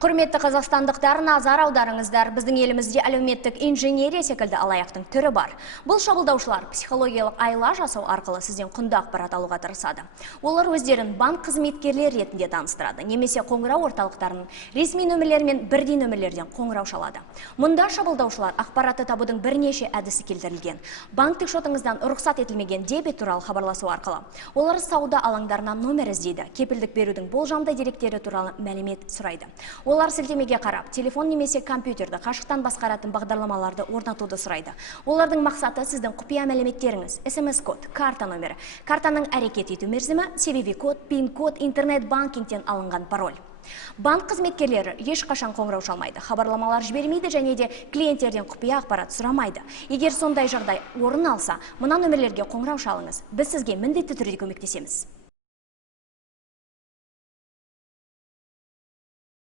Құрметті қазақстандықтар, назар аударыңыздар. Біздің елімізде әлеуметтік инженерия секілді алаяқтың түрі бар. Бұл шабылдаушылар психологиялық айла жасау арқылы сізден құнды ақпарат алуға тырысады. Олар өздерін банк қызметкерлер ретінде таныстырады, немесе қоңырау орталықтарының ресми нөмірлері мен бірдей нөмірлерден қоңырау шалады. Мұнда шабылдаушылар ақпаратты табудың бірнеше әдісі келтірілген. Банктік шотыңыздан рұқсат етілмеген дебет туралы хабарласу арқылы. Олар сауда алаңдарынан номер іздейді, кепілдік берудің болжамды деректері туралы мәлімет сұрайды. Олар сілтемеге қарап, телефон немесе компьютерді қашықтан басқаратын бағдарламаларды орнатуды сұрайды. Олардың мақсаты сіздің құпия мәліметтеріңіз, SMS-код, карта номері, картаның әрекет ету мерзімі, себеби код, пин-код, интернет-банкингтен алынған пароль. Банк қызметкерлері ешқашан қоңырау шалмайды, хабарламалар жібермейді және де клиенттерден құпия ақпарат сұрамайды. Егер сондай жағдай орын алса, мына нөмірлерге қоңырау шалыңыз. Біз сізге міндетті түрде көмектесеміз.